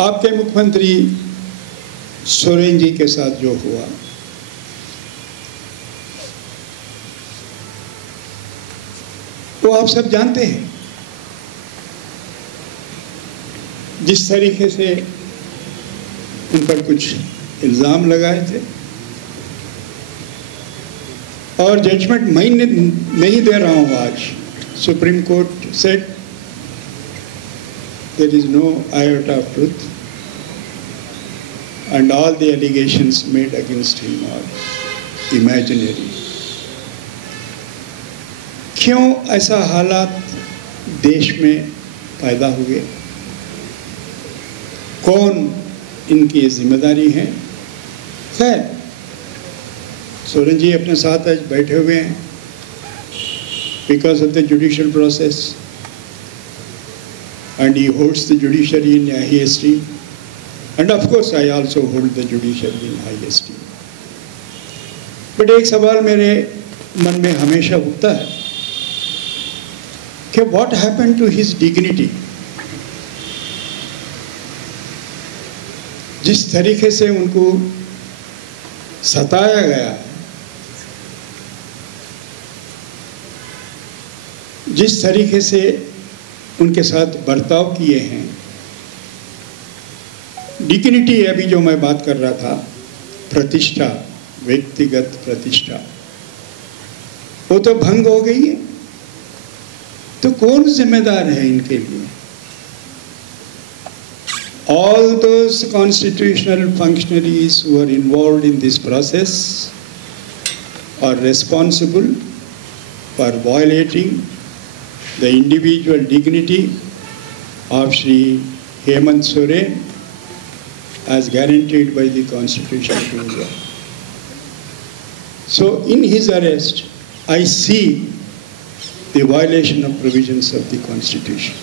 आपके मुख्यमंत्री सोरेन जी के साथ जो हुआ, वो आप सब जानते हैं। जिस तरीके से उन पर कुछ इल्ज़ाम लगाए थे और जजमेंट मैं नहीं दे रहा हूँ आज। Supreme court said there is no iota of truth and all the allegations made against him are imaginary. क्यों ऐसा हालात देश में पैदा हुए? कौन इनकी जिम्मेदारी है? खैर, सोरेन जी अपने साथ आज बैठे हुए हैं because of the judicial process and he holds the judiciary in high esteem and of course I also hold the judiciary in high esteem. But एक सवाल मेरे मन में हमेशा उठता है कि what happened to his dignity? जिस तरीके से उनको सताया गया, जिस तरीके से उनके साथ बर्ताव किए हैं, डिग्निटी अभी जो मैं बात कर रहा था, प्रतिष्ठा, व्यक्तिगत प्रतिष्ठा, वो तो भंग हो गई है। तो कौन जिम्मेदार है इनके लिए? All those constitutional functionaries who are involved in this process are responsible for violating the individual dignity of Shri Hemant Soren as guaranteed by the Constitution of India. So in his arrest, I see the violation of provisions of the Constitution.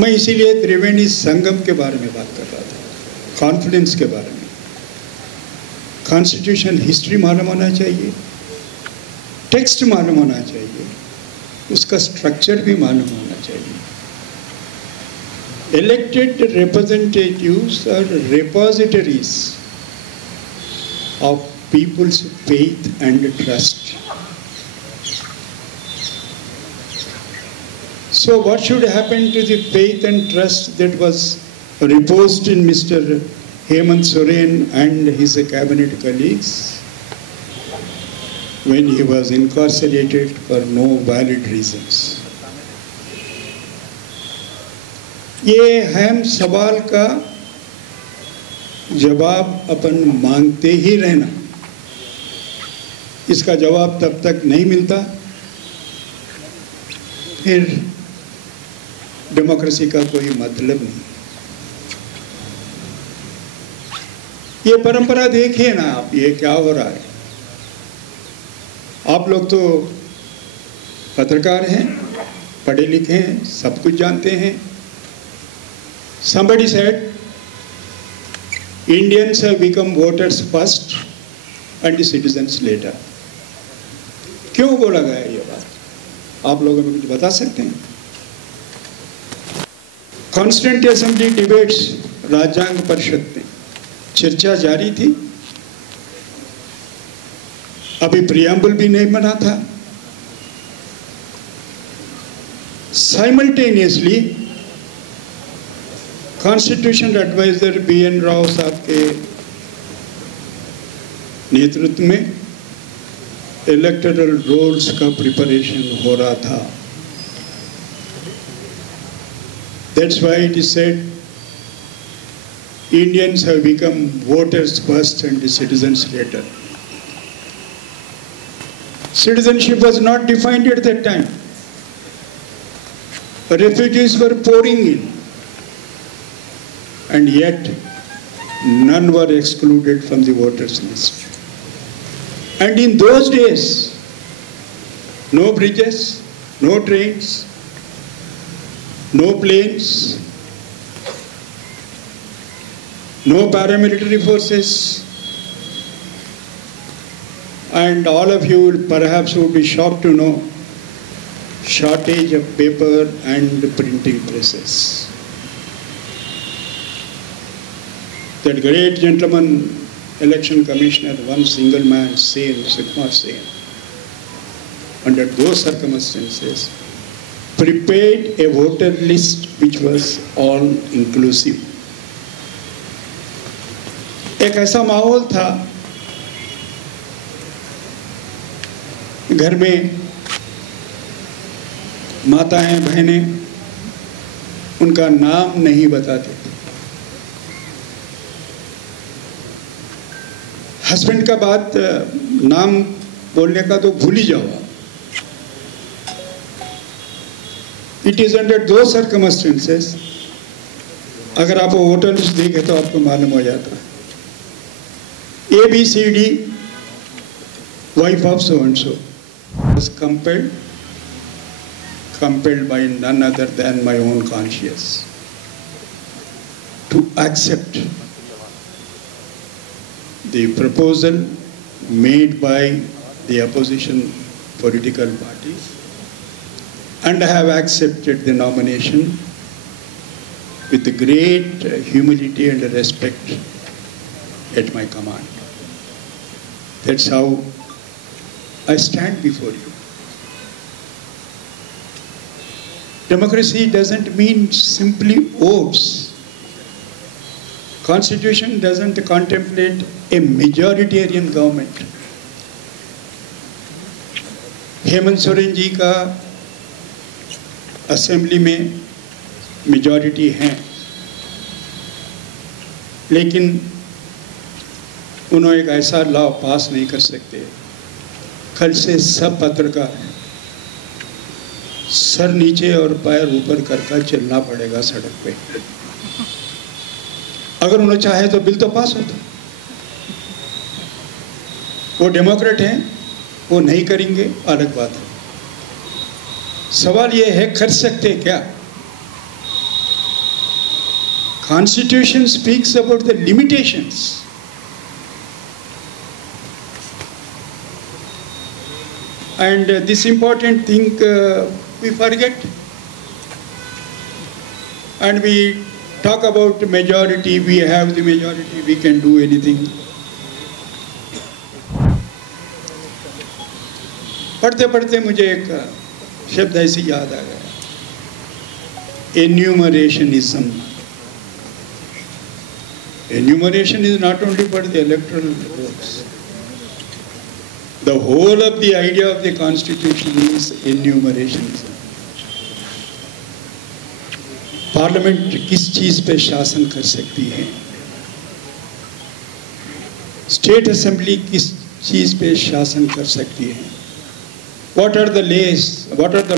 मैं इसीलिए त्रिवेणी संगम के बारे में बात कर रहा था, conference के बारे में। कॉन्स्टिट्यूशन हिस्ट्री मालूम होना चाहिए, टेक्स्ट मालूम होना चाहिए, उसका स्ट्रक्चर भी मालूम होना चाहिए। Elected representatives are repositories of people's faith and trust. So what should happen to the faith and trust that was reposed in Mr. Hemant Soren and his cabinet colleagues when he was incarcerated for no valid reasons? ये अहम सवाल का जवाब अपन मांगते ही रहना। इसका जवाब तब तक नहीं मिलता, फिर डेमोक्रेसी का कोई मतलब नहीं। ये परंपरा देखिए ना आप, ये क्या हो रहा है। आप लोग तो पत्रकार हैं, पढ़े लिखे हैं, सब कुछ जानते हैं। Somebody said, Indians have become voters first and the citizens later. क्यों बोला गया ये बात? आप लोगों में कुछ बता सकते हैं? कॉन्स्टेंट असेंबली डिबेट्स राज्यांग परिषद में चर्चा जारी थी। अभी प्रियम्बल भी नहीं बना था। Simultaneously constitution adviser BN Rao साहब के नेतृत्व में इलेक्टोरल रोल्स का प्रिपरेशन हो रहा था। That's why it is said Indians have become voters first and the citizens later. Citizenship was not defined at that time. Refugees were pouring in, and yet none were excluded from the voters list. And in those days, no bridges, no trains, no planes, no paramilitary forces, and all of you will perhaps would be shocked to know shortage of paper and printing presses. That great gentleman, election commissioner, one single man, Sen, Sukumar Sen, under those circumstances, prepared a voter list which was all inclusive. एक ऐसा माहौल था, घर में माताएं बहनें उनका नाम नहीं बताते थे। हस्बैंड का बात नाम बोलने का तो भूल ही जाओ। इट इज अंडर दो सर्कमस्टेंसेस, अगर आप वो वोटर लिस्ट देखें तो आपको मालूम हो जाता है ABCD wife of so and so was compelled by none other than my own conscience to accept the proposal made by the opposition political parties, and I have accepted the nomination with great humility and respect at my command. That's how I stand before you. Democracy doesn't mean simply votes. Constitution doesn't contemplate a majoritarian government. Hemant Soren ji का assembly में majority है, लेकिन उन्होंने एक ऐसा law पास नहीं कर सकते। कल से सब पत्रकार सर नीचे और पैर ऊपर कर चलना पड़ेगा सड़क पे। अगर उन्हें चाहे तो बिल तो पास होता। वो डेमोक्रेट हैं, वो नहीं करेंगे, अलग बात है। सवाल ये है, कर सकते क्या? Constitution speaks about the limitations. And this important thing we forget, and we talk about majority, we have the majority, we can do anything. पढ़ते पढ़ते मुझे एक शब्द ऐसी याद आ गया, enumerationism. Enumeration is not only for the electoral votes. The whole of the idea of the constitution is enumerationism. Parliament किस चीज पे शासन कर सकती है, स्टेट असेंबली किस चीज पे शासन कर सकती है, what are the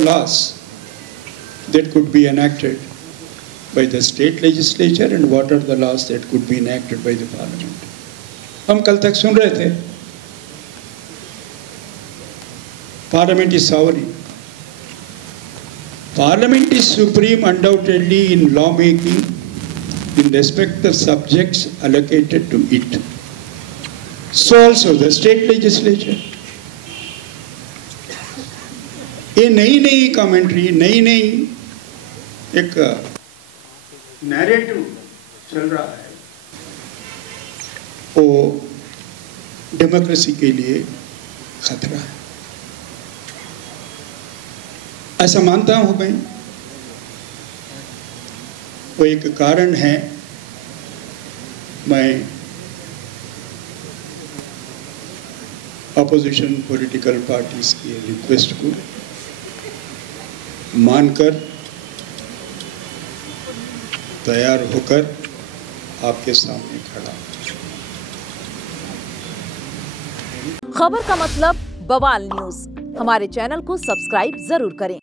laws that could be enacted by the state legislature and what are the laws that could be enacted by the parliament. हम कल तक सुन रहे थे Parliament is sovereign. Parliament is supreme undoubtedly in lawmaking in respect of subjects allocated to it. So also the state legislature. ये नई commentary, नई एक narrative चल रहा है, वो डेमोक्रेसी के लिए खतरा है। ऐसा मानता हूं मैं, वो एक कारण है मैं अपोजिशन पॉलिटिकल पार्टीज की रिक्वेस्ट को मानकर तैयार होकर आपके सामने खड़ा। खबर का मतलब बवाल न्यूज। हमारे चैनल को सब्सक्राइब जरूर करें।